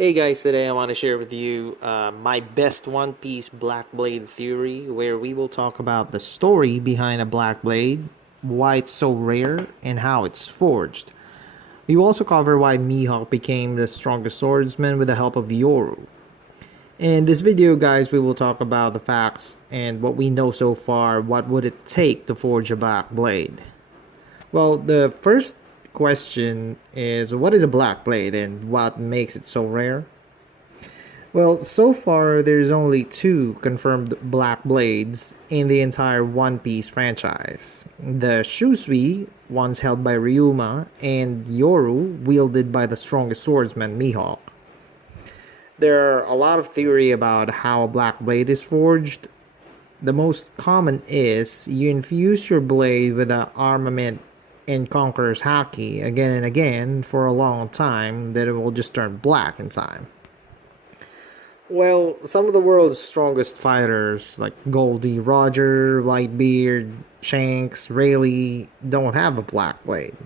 Hey guys, today I want to share with you my best One Piece Black Blade theory, where we will talk about the story behind a Black Blade, why it's so rare, and how it's forged. We will also cover why Mihawk became the strongest swordsman with the help of Yoru. In this video, guys, we will talk about the facts and what we know so far. What would it take to forge a Black Blade? Well, the first question is, what is a Black Blade and what makes it so rare? Well, so far there's only two confirmed Black Blades in the entire One Piece franchise. The Shusui, once held by Ryuma, and Yoru, wielded by the strongest swordsman Mihawk. There are a lot of theory about how a Black Blade is forged. The most common is you infuse your blade with an armament and Conqueror's Haki again and again for a long time, that it will just turn black in time. Well, some of the world's strongest fighters, like Goldie Roger, Whitebeard, Shanks, Rayleigh, don't have a Black Blade.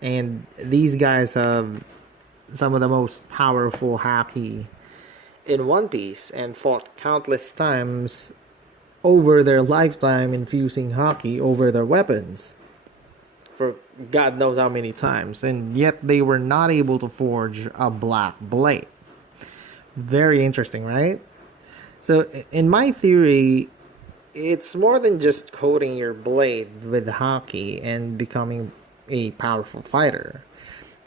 And these guys have some of the most powerful Haki in One Piece and fought countless times over their lifetime, infusing Haki over their weapons for God knows how many times, and yet they were not able to forge a Black Blade. Very interesting, right? So, in my theory, it's more than just coating your blade with Haki and becoming a powerful fighter.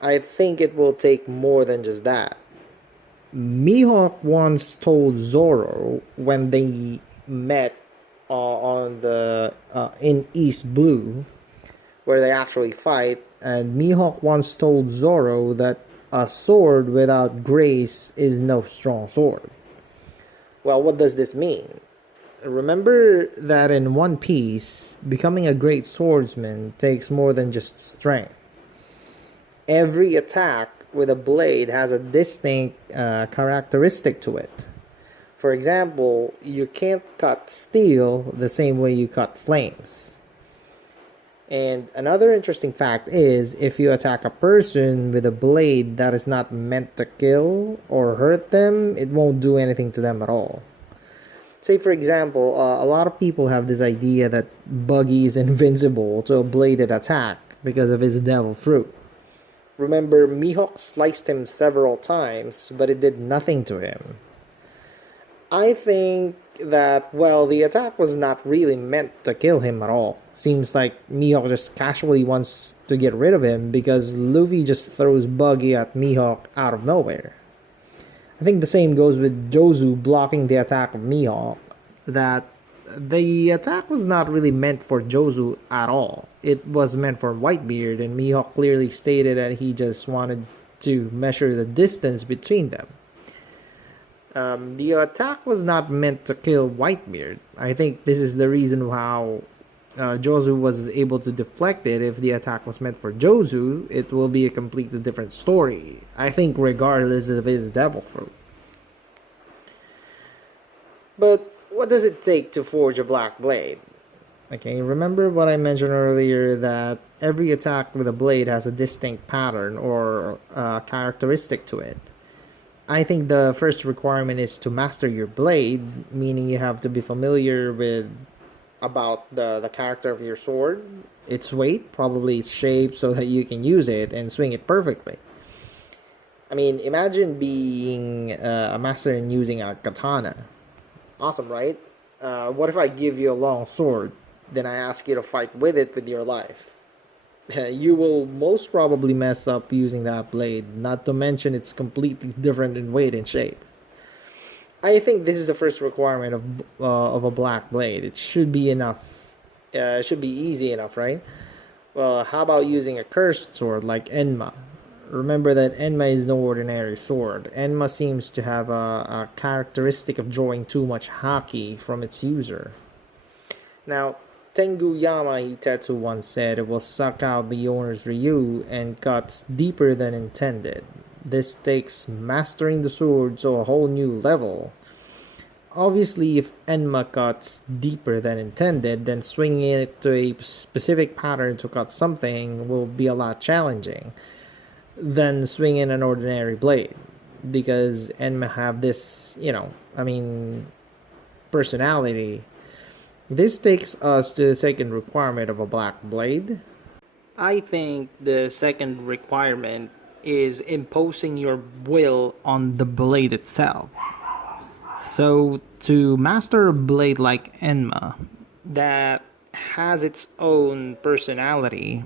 I think it will take more than just that. Mihawk once told Zoro when they met in East Blue, where they actually fight, and Mihawk once told Zoro that a sword without grace is no strong sword. Well, what does this mean? Remember that in One Piece, becoming a great swordsman takes more than just strength. Every attack with a blade has a distinct characteristic to it. For example, you can't cut steel the same way you cut flames. And another interesting fact is, if you attack a person with a blade that is not meant to kill or hurt them, it won't do anything to them at all. Say, for example, a lot of people have this idea that Buggy is invincible to a bladed attack because of his devil fruit. Remember, Mihawk sliced him several times, but it did nothing to him. I think that, well, the attack was not really meant to kill him at all. Seems like Mihawk just casually wants to get rid of him because Luffy just throws Buggy at Mihawk out of nowhere. I think the same goes with Jozu blocking the attack of Mihawk, that the attack was not really meant for Jozu at all. It was meant for Whitebeard, and Mihawk clearly stated that he just wanted to measure the distance between them. The attack was not meant to kill Whitebeard. I think this is the reason how Jozu was able to deflect it. If the attack was meant for Jozu, it will be a completely different story. I think regardless of his devil fruit. But what does it take to forge a Black Blade? Okay, remember what I mentioned earlier, that every attack with a blade has a distinct pattern or characteristic to it. I think the first requirement is to master your blade, meaning you have to be familiar with about the character of your sword, its weight, probably its shape, so that you can use it and swing it perfectly. I mean, imagine being a master and using a katana. Awesome, right? What if I give you a long sword, then I ask you to fight with it with your life? You will most probably mess up using that blade, not to mention it's completely different in weight and shape. I think this is the first requirement of a Black Blade. It should be enough. It should be easy enough, right? Well, how about using a cursed sword like Enma? Remember that Enma is no ordinary sword. Enma seems to have a characteristic of drawing too much Haki from its user. Now, Tengu Yama Hitetsu once said it will suck out the owner's Ryu and cuts deeper than intended. This takes mastering the sword to a whole new level. Obviously, if Enma cuts deeper than intended, then swinging it to a specific pattern to cut something will be a lot challenging than swinging an ordinary blade. because Enma have this, personality. This takes us to the second requirement of a black blade. I think the second requirement is imposing your will on the blade itself. So, to master a blade like Enma that has its own personality,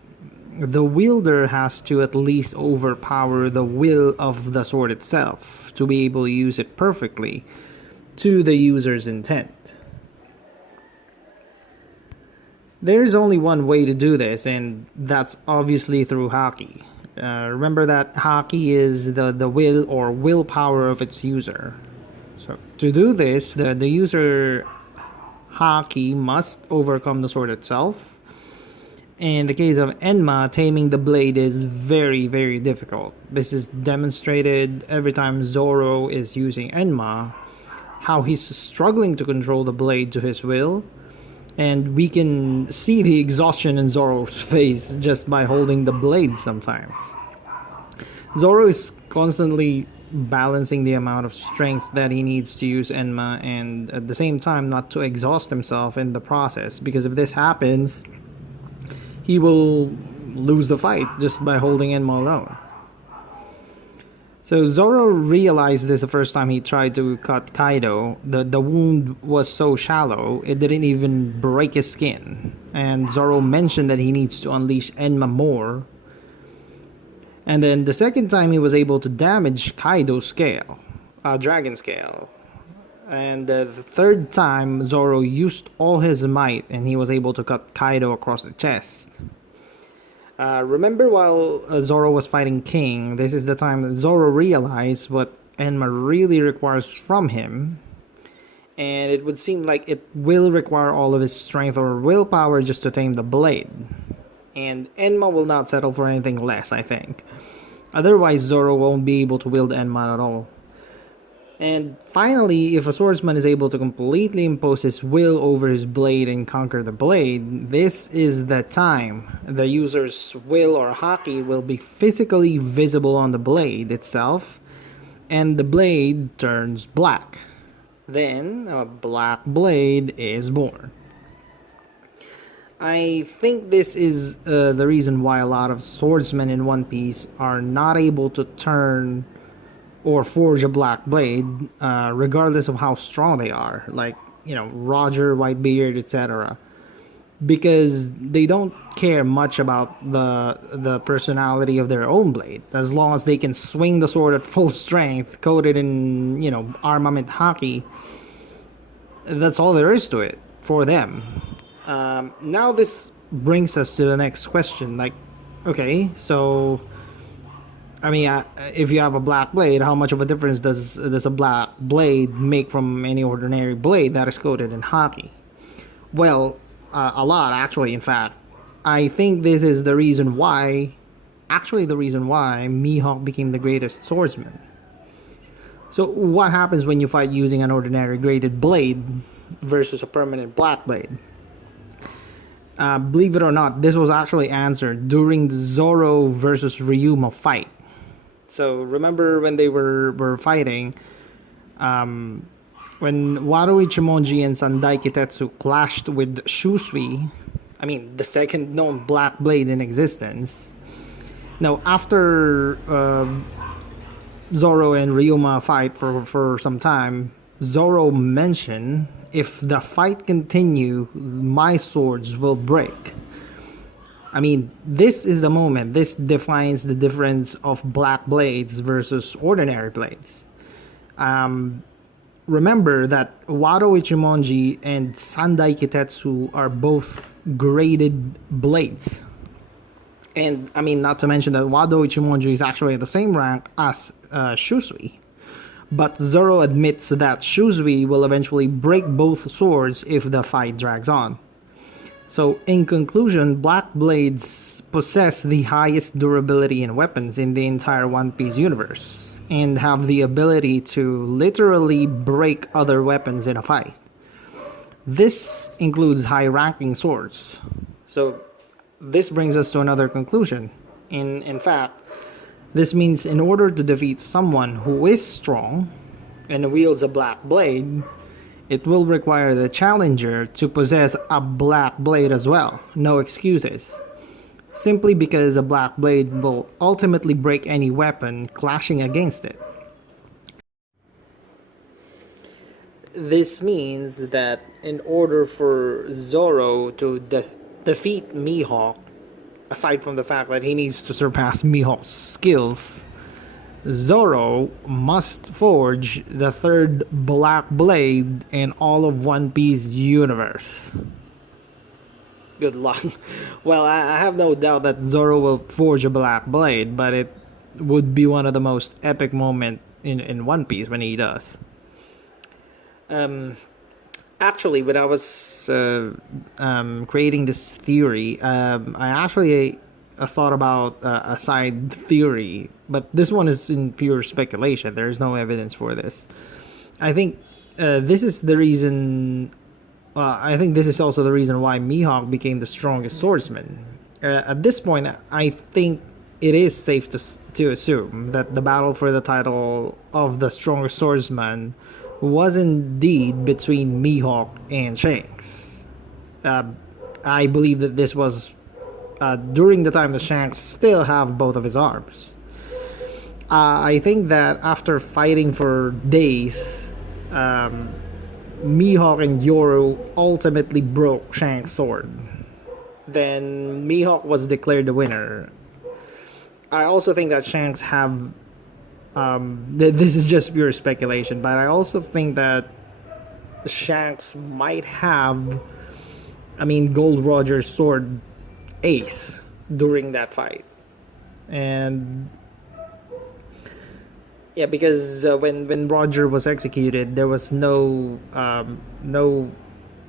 the wielder has to at least overpower the will of the sword itself to be able to use it perfectly to the user's intent. There's only one way to do this, and that's obviously through Haki. Remember that Haki is the will or willpower of its user. So to do this, the user Haki must overcome the sword itself. In the case of Enma, taming the blade is very, very difficult. This is demonstrated every time Zoro is using Enma, how he's struggling to control the blade to his will. And we can see the exhaustion in Zoro's face just by holding the blade sometimes. Zoro is constantly balancing the amount of strength that he needs to use Enma, and at the same time not to exhaust himself in the process, because if this happens, he will lose the fight just by holding Enma alone. So Zoro realized this the first time he tried to cut Kaido. The wound was so shallow, it didn't even break his skin. And Zoro mentioned that he needs to unleash Enma more. And then the second time he was able to damage Kaido's scale, dragon scale. And the third time Zoro used all his might and he was able to cut Kaido across the chest. Remember while Zoro was fighting King, this is the time that Zoro realized what Enma really requires from him. And it would seem like it will require all of his strength or willpower just to tame the blade. And Enma will not settle for anything less, I think. Otherwise, Zoro won't be able to wield Enma at all. And finally, if a swordsman is able to completely impose his will over his blade and conquer the blade, this is the time the user's will or Haki will be physically visible on the blade itself, and the blade turns black. Then, a black blade is born. I think this is the reason why a lot of swordsmen in One Piece are not able to turn or forge a black blade, regardless of how strong they are, like, Roger, Whitebeard, etc. Because they don't care much about the personality of their own blade, as long as they can swing the sword at full strength, coated in, armament Haki. That's all there is to it for them. Now this brings us to the next question, like, okay, so if you have a black blade, how much of a difference does a black blade make from any ordinary blade that is coated in Haki? Well, a lot, actually, in fact. I think this is the reason why Mihawk became the greatest swordsman. So what happens when you fight using an ordinary graded blade versus a permanent black blade? Believe it or not, this was actually answered during the Zoro versus Ryuma fight. So remember when they were fighting, when Wado Ichimonji and Sandai Kitetsu clashed with Shusui, the second known black blade in existence. Now, after Zoro and Ryuma fight for some time, Zoro mentioned, if the fight continue, my swords will break. This is the moment. This defines the difference of black blades versus ordinary blades. Remember that Wado Ichimonji and Sandai Kitetsu are both graded blades. And, not to mention that Wado Ichimonji is actually at the same rank as Shusui. But Zoro admits that Shusui will eventually break both swords if the fight drags on. So, in conclusion, black blades possess the highest durability in weapons in the entire One Piece universe, and have the ability to literally break other weapons in a fight. This includes high-ranking swords. So, this brings us to another conclusion. In fact, This means in order to defeat someone who is strong and wields a black blade, it will require the challenger to possess a black blade as well. No excuses. Simply because a black blade will ultimately break any weapon clashing against it. This means that in order for Zoro to defeat Mihawk, aside from the fact that he needs to surpass Mihawk's skills, Zoro must forge the third black blade in all of One Piece universe. Good luck. Well, I have no doubt that Zoro will forge a black blade, but it would be one of the most epic moments in One Piece when he does. Actually, when I was creating this theory, I actually thought about a side theory, but this one is in pure speculation. There is no evidence for this. I think this is the reason. I think this is also the reason why Mihawk became the strongest swordsman. At this point, I think it is safe to assume that the battle for the title of the strongest swordsman was indeed between Mihawk and Shanks. I believe that this was during the time that Shanks still have both of his arms. I think that after fighting for days, Mihawk and Yoru ultimately broke Shanks' sword. Then Mihawk was declared the winner. I also think that Shanks have this is just pure speculation, but I also think that Shanks might have, Gold Roger's sword Ace during that fight. And yeah, because when Roger was executed, there was no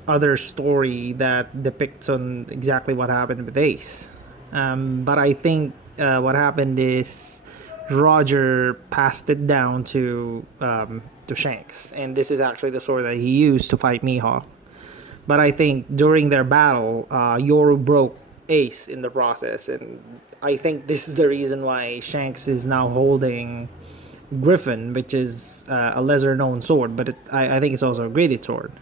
other story that depicts on exactly what happened with Ace. But I think what happened is Roger passed it down to Shanks, and this is actually the sword that he used to fight Mihawk. But I think during their battle, Yoru broke Ace in the process, and I think this is the reason why Shanks is now holding Griffin, which is a lesser known sword, but I think it's also a graded sword.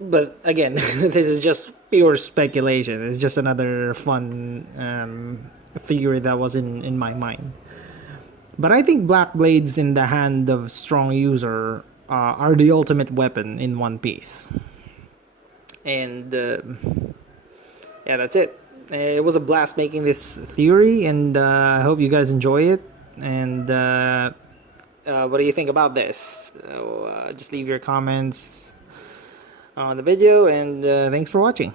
But again, this is just pure speculation. It's just another fun theory that was in my mind. But I think black blades in the hand of strong user are the ultimate weapon in One Piece. And yeah, that's it. It was a blast making this theory, and I hope you guys enjoy it. And what do you think about this? Just leave your comments on the video, and thanks for watching.